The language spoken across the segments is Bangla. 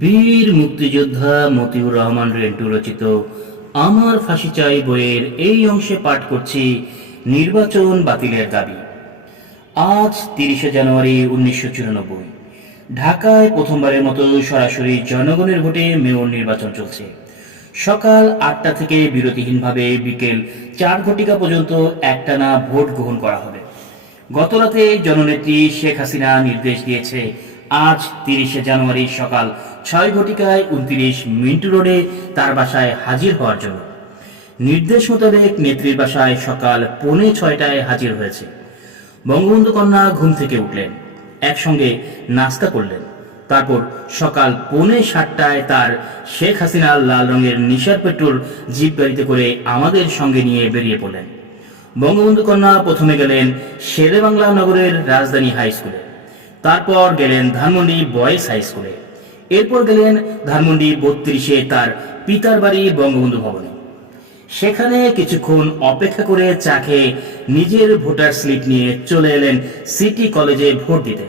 বীর মুক্তিযোদ্ধা মতিউর রহমান রেন্টু রচিত আমার ফাঁসি চাই বইয়ের এই অংশে পাঠ করছি নির্বাচন বাতিলের দাবি। আজ 30শে জানুয়ারি 1994 ঢাকায় প্রথমবারের মতো সরাসরি জনগণের ভোটে মেয়র নির্বাচন চলছে। সকাল 8টা থেকে বিরতিহীনভাবে বিকেল 4 ঘটিকা পর্যন্ত একটানা ভোট গ্রহণ করা হবে। গতরাতে জননেত্রী শেখ হাসিনা নির্দেশ দিয়েছে আজ 30শে জানুয়ারি সকাল 6 ঘটিকায় 29 মিন্টু রোডে তার বাসায় হাজির হওয়ার জন্য। নির্দেশ মোতাবেক নেত্রীর বাসায় সকাল 6:45টায় হাজির হয়েছে। বঙ্গবন্ধু কন্যা ঘুম থেকে উঠলেন, একসঙ্গে নাস্তা করলেন। তারপর সকাল 6:45টায় তার শেখ হাসিনার লাল রঙের নিশার পেট্রোল জিপ গাড়িতে করে আমাদের সঙ্গে নিয়ে বেরিয়ে পড়লেন। বঙ্গবন্ধু কন্যা প্রথমে গেলেন শেরেবাংলা নগরের রাজধানী হাই স্কুলে, তারপর গেলেন ধানমন্ডি বয়েজ হাই স্কুলে, এরপর গেলেন ধানমন্ডি 32-এ তার পিতার বাড়ি বঙ্গবন্ধু ভবনে। সেখানে কিছুক্ষণ অপেক্ষা করে চা খেয়ে নিজের ভোটার স্লিপ নিয়ে চলে এলেন সিটি কলেজে ভোট দিতে।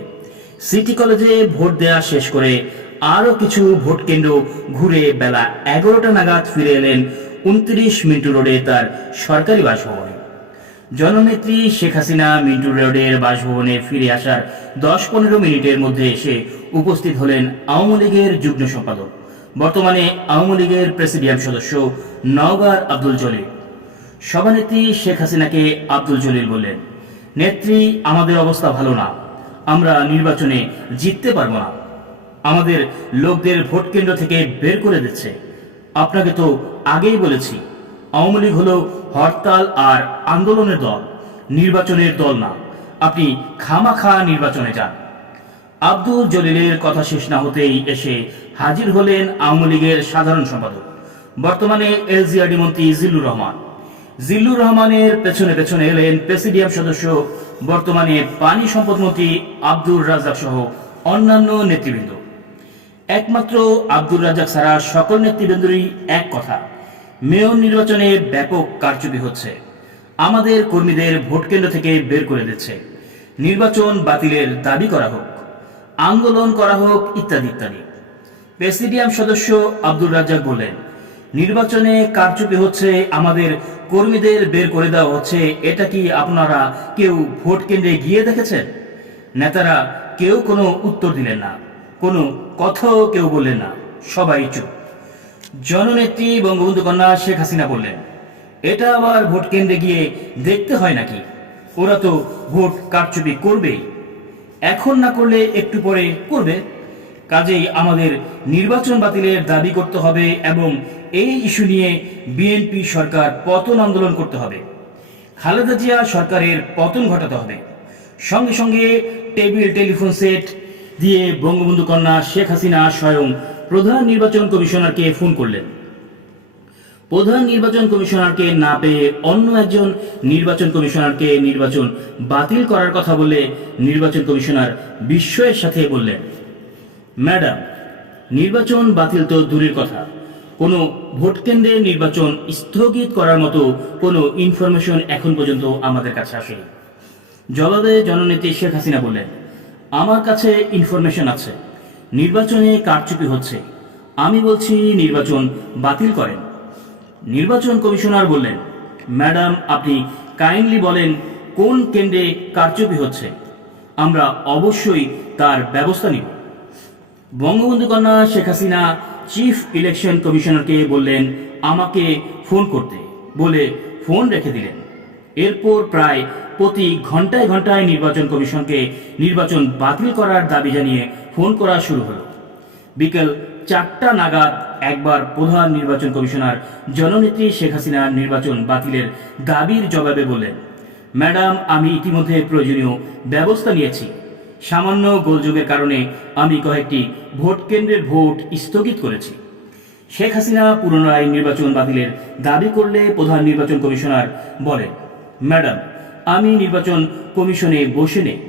সিটি কলেজে ভোট দেওয়া শেষ করে আরও কিছু ভোট কেন্দ্র ঘুরে বেলা 11টা নাগাদ ফিরে এলেন 29 মিন্টু রোডে তার সরকারি বাসভবনে। জননেত্রী শেখ হাসিনা মিন্টু রোডের বাসভবনে ফিরে আসার 10-15 মিনিটের মধ্যে এসে উপস্থিত হলেন আওয়ামী লীগের যুগ্ম সম্পাদক, বর্তমানে আওয়ামী লীগের প্রেসিডিয়াম সদস্য নওগাঁর আব্দুল জলিল। সভানেত্রী শেখ হাসিনাকে আব্দুল জলিল বললেন, নেত্রী, আমাদের অবস্থা ভালো না, আমরা নির্বাচনে জিততে পারবো না, আমাদের লোকদের ভোট কেন্দ্র থেকে বের করে দিচ্ছে। আপনাকে তো আগেই বলেছি, আওয়ামী লীগ হলো হরতাল আর আন্দোলনের দল, নির্বাচনের দল না। আপনি খামাখা নির্বাচনে যান। আব্দুল জলিলের কথা শেষ না হতেই এসে হাজির হলেন আওয়ামী লীগের সাধারণ সম্পাদক, বর্তমানে এলজিআরডি মন্ত্রী জিল্লুর রহমান। জিল্লুর রহমানের পেছনে পেছনে এলেন প্রেসিডিয়াম সদস্য, বর্তমানে পানি সম্পদ মন্ত্রী আব্দুর রাজ্জাক সহ অন্যান্য নেতৃবৃন্দ। একমাত্র আব্দুর রাজ্জাক ছাড়া সকল নেতৃবৃন্দরই এক কথা, মেয়র নির্বাচনে ব্যাপক কারচুপি হচ্ছে, আমাদের কর্মীদের ভোট কেন্দ্র থেকে বের করে দিচ্ছে, নির্বাচন বাতিলের দাবি করা হোক, আন্দোলন করা হোক, ইত্যাদি ইত্যাদি। প্রেসিডিয়াম সদস্য আব্দুর রাজ্জাক বললেন, নির্বাচনে কারচুপি হচ্ছে, আমাদের কর্মীদের বের করে দেওয়া হচ্ছে, এটা কি আপনারা কেউ ভোট কেন্দ্রে গিয়ে দেখেছেন? নেতারা কেউ কোনো উত্তর দিলেন না, কোনো কথাও কেউ বললেন না, সবাই চুপ। জননেত্রী বঙ্গবন্ধু কন্যা শেখ হাসিনা বললেন, এটা আবার ভোট কেন্দ্রে গিয়ে দেখতে হয় নাকি? ওরা তো ভোট কারচুপি করবেই, এখন না করলে একটু পরে করবে। কাজেই আমাদের নির্বাচন বাতিলের দাবি করতে হবে এবং এই ইস্যু নিয়ে বিএনপি সরকার পতন আন্দোলন করতে হবে। খালেদা জিয়া সরকারের পতন ঘটাতে হবে। সঙ্গে সঙ্গে টেবিল টেলিফোন সেট দিয়ে বঙ্গবন্ধু কন্যা শেখ হাসিনা স্বয়ং প্রধান নির্বাচন কমিশনারকে ফোন করলেন। প্রধান নির্বাচন কমিশনারকে না পেয়ে অন্য একজন নির্বাচন কমিশনারকে নির্বাচন বাতিল করার কথা বলে নির্বাচন কমিশনার বিস্ময়ের সাথে বললেন, ম্যাডাম, নির্বাচন বাতিল তো দূরের কথা, কোনো ভোট কেন্দ্রের নির্বাচন স্থগিত করার মতো কোনো ইনফরমেশন এখন পর্যন্ত আমাদের কাছে আসেনি। জবাবে জননেত্রী শেখ হাসিনা বললেন, আমার কাছে ইনফরমেশন আছে, নির্বাচনে কারচুপি হচ্ছে, আমি বলছি নির্বাচন বাতিল করেন। নির্বাচন কমিশনার বললেন, ম্যাডাম, আপনি কাইন্ডলি বলেন কোন কেন্দ্রে কারচুপি হচ্ছে, আমরা অবশ্যই তার ব্যবস্থা নিব। বঙ্গবন্ধু কন্যা শেখ হাসিনা চিফ ইলেকশন কমিশনারকে বললেন আমাকে ফোন করতে, বলে ফোন রেখে দিলেন। এরপর প্রায় প্রতি ঘন্টায় ঘন্টায় নির্বাচন কমিশনকে নির্বাচন বাতিল করার দাবি জানিয়ে ফোন করা শুরু হলো। বিকেল 4টা নাগাদ একবার প্রধান নির্বাচন কমিশনার জননেত্রী শেখ হাসিনার নির্বাচন বাতিলের দাবির জবাবে বললেন, ম্যাডাম, আমি ইতিমধ্যে প্রয়োজনীয় ব্যবস্থা নিয়েছি, সামান্য গোলযোগের কারণে আমি কয়েকটি ভোট কেন্দ্রের ভোট স্থগিত করেছি। শেখ হাসিনা পুনরায় নির্বাচন বাতিলের দাবি করলে প্রধান নির্বাচন কমিশনার বলেন, ম্যাডাম, আমি নির্বাচন কমিশনে বসে নেই,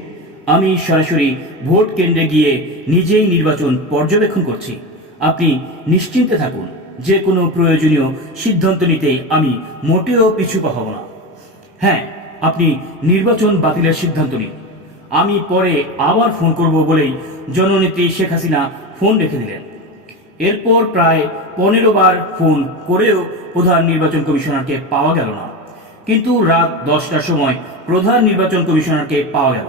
আমি সরাসরি ভোট কেন্দ্রে গিয়ে নিজেই নির্বাচন পর্যবেক্ষণ করছি, আপনি নিশ্চিন্তে থাকুন, যে কোনো প্রয়োজনীয় সিদ্ধান্ত নিতে আমি মোটেও পিছু পা হব না। হ্যাঁ, আপনি নির্বাচন বাতিলের সিদ্ধান্ত নিন, আমি পরে আবার ফোন করব বলেই জননেত্রী শেখ হাসিনা ফোন রেখে দিলেন। এরপর প্রায় 15 বার ফোন করেও প্রধান নির্বাচন কমিশনারকে পাওয়া গেল না, কিন্তু রাত 10টার সময় প্রধান নির্বাচন কমিশনারকে পাওয়া গেল।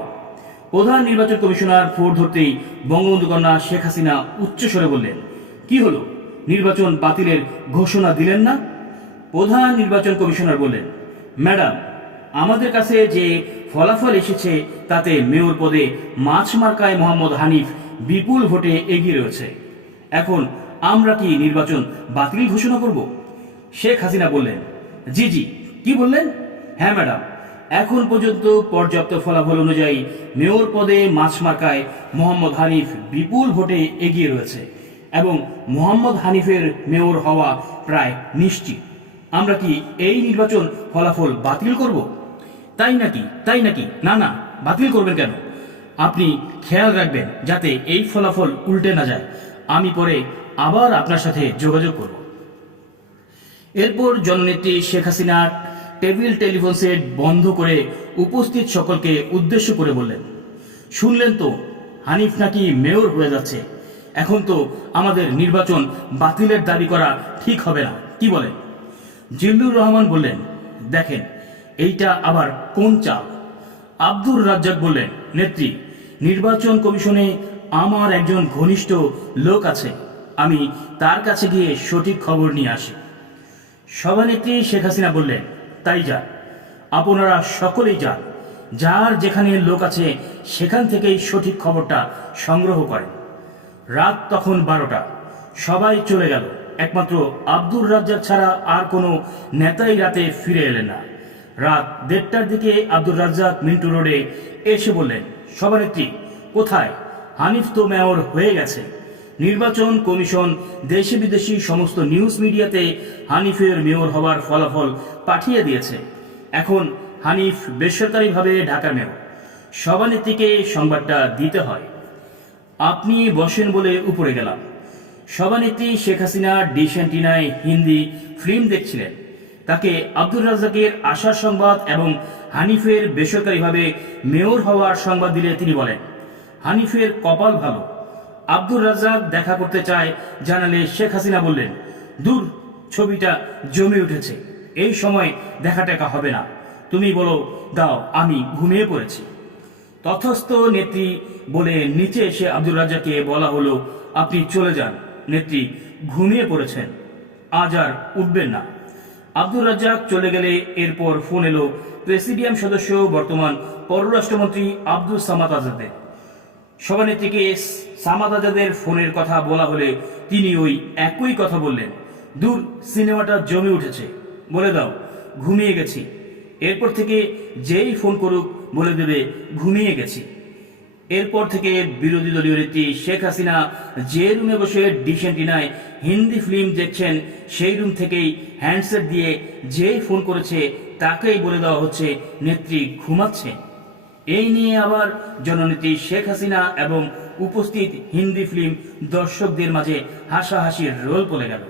প্রধান নির্বাচন কমিশনার ফোন ধরতেই বঙ্গবন্ধু কন্যা শেখ হাসিনা উচ্চস্বরে বললেন, কি হলো, নির্বাচন বাতিলের ঘোষণা দিলেন না? প্রধান নির্বাচন কমিশনার বললেন, ম্যাডাম, আমাদের কাছে যে ফলাফল এসেছে তাতে মেয়র পদে মাছ মার্কায় মোহাম্মদ হানিফ বিপুল ভোটে এগিয়ে রয়েছে। এখন আমরা কি নির্বাচন বাতিল ঘোষণা করব? শেখ হাসিনা বললেন, জি জি। কি বললেন? হ্যাঁ ম্যাডাম, এখন পর্যন্ত পর্যাপ্ত ফলাফল অনুযায়ী মেয়র পদে মাছ মার্কায় মোহাম্মদ হানিফ বিপুল ভোটে এগিয়ে রয়েছে এবং মোহাম্মদ হানিফের মেয়র হওয়া প্রায় নিশ্চিত। আমরা কি এই নির্বাচন ফলাফল বাতিল করব? তাই নাকি? না না, বাতিল করবেন কেন? আপনি খেয়াল রাখবেন যাতে এই ফলাফল উল্টে না যায়। আমি পরে আবার আপনার সাথে যোগাযোগ করব। এরপর জননেত্রী Sheikh Hasina table telephone set বন্ধ করে উপস্থিত সকলকে উদ্দেশ্য করে বললেন, শুনলেন তো, হানিফ নাকি মেয়র হয়ে যাচ্ছে। এখন তো আমাদের নির্বাচন বাতিলের দাবি করা ঠিক হবে না, কি বলেন? জিল্লুর রহমান বললেন, দেখেন, এইটা আবার কোন চাল? আব্দুর রাজ্জাক বললেন, নেত্রী, নির্বাচন কমিশনে আমার একজন ঘনিষ্ঠ লোক আছে, আমি তার কাছে গিয়ে সঠিক খবর নিয়ে আসি। সভানেত্রী শেখ হাসিনা বললেন, তাই যান, আপনারা সকলেই যান, যার যেখানে লোক আছে সেখান থেকেই সঠিক খবরটা সংগ্রহ করেন। রাত তখন 12টা, সবাই চলে গেল, একমাত্র আব্দুর রাজ্জাক ছাড়া আর কোনো নেতাই রাতে ফিরে এলেন না। রাত 1:30টার দিকে আব্দুর রাজ্জাক মিন্টু রোডে এসে বললেন, সভানেত্রী কোথায়? হানিফ তো মেয়র হয়ে গেছে। নির্বাচন কমিশন দেশি বিদেশি সমস্ত নিউজ মিডিয়াতে হানিফের মেয়র হওয়ার ফলাফল পাঠিয়ে দিয়েছে। এখন হানিফ বেসরকারিভাবে ঢাকার মেয়র। সভানেত্রীকে সংবাদটা দিতে হয়। আপনি বসেন বলে উপরে গেলাম। সভানেত্রী শেখ হাসিনা ডিশ অ্যান্টিনায় হিন্দি ফিল্ম দেখছিলেন। তাকে আব্দুর রাজ্জাকের আসার সংবাদ এবং হানিফের বেসরকারিভাবে মেয়র হওয়ার সংবাদ দিলে তিনি বলেন, হানিফের কপাল ভালো, আব্দুর রাজ্জাক দেখা করতে চায় জানালে শেখ হাসিনা বললেন, দূর, ছবিটা জমে উঠেছে, এই সময় দেখা টেকা হবে না, তুমি বলো দাও, আমি ঘুমিয়ে পড়েছি। তথাস্থ নেত্রী বলে নিচে এসে আব্দুর রাজ্জাককে বলা হলো, আপনি চলে যান, নেত্রী ঘুমিয়ে পড়েছেন, আজ আর উঠবেন না। আব্দুর রাজ্জাক চলে গেলে এরপর ফোন এলো প্রেসিডিয়াম সদস্য বর্তমান পররাষ্ট্রমন্ত্রী আব্দুল সামাদ আজাদের। সভানেত্রীকে সামাদ আজাদের ফোনের কথা বলা হলে তিনি ওই একই কথা বললেন, দূর, সিনেমাটা জমে উঠেছে, বলে দাও ঘুমিয়ে গেছি। এরপর থেকে যেই ফোন করুক বলে দেবে ঘুমিয়ে গেছি। এরপর থেকে বিরোধী দলীয় নেত্রী শেখ হাসিনা যে রুমে বসে ডিশ অ্যান্টিনায় হিন্দি ফিল্ম দেখছেন সেই রুম থেকেই হ্যান্ডসেট দিয়ে যেই ফোন করেছে তাকেই বলে দেওয়া হচ্ছে নেত্রী ঘুমাচ্ছেন। এই নিয়ে আবার জননেত্রী শেখ হাসিনা এবং উপস্থিত হিন্দি ফিল্ম দর্শকদের মাঝে হাসাহাসির রোল পড়ে গেল।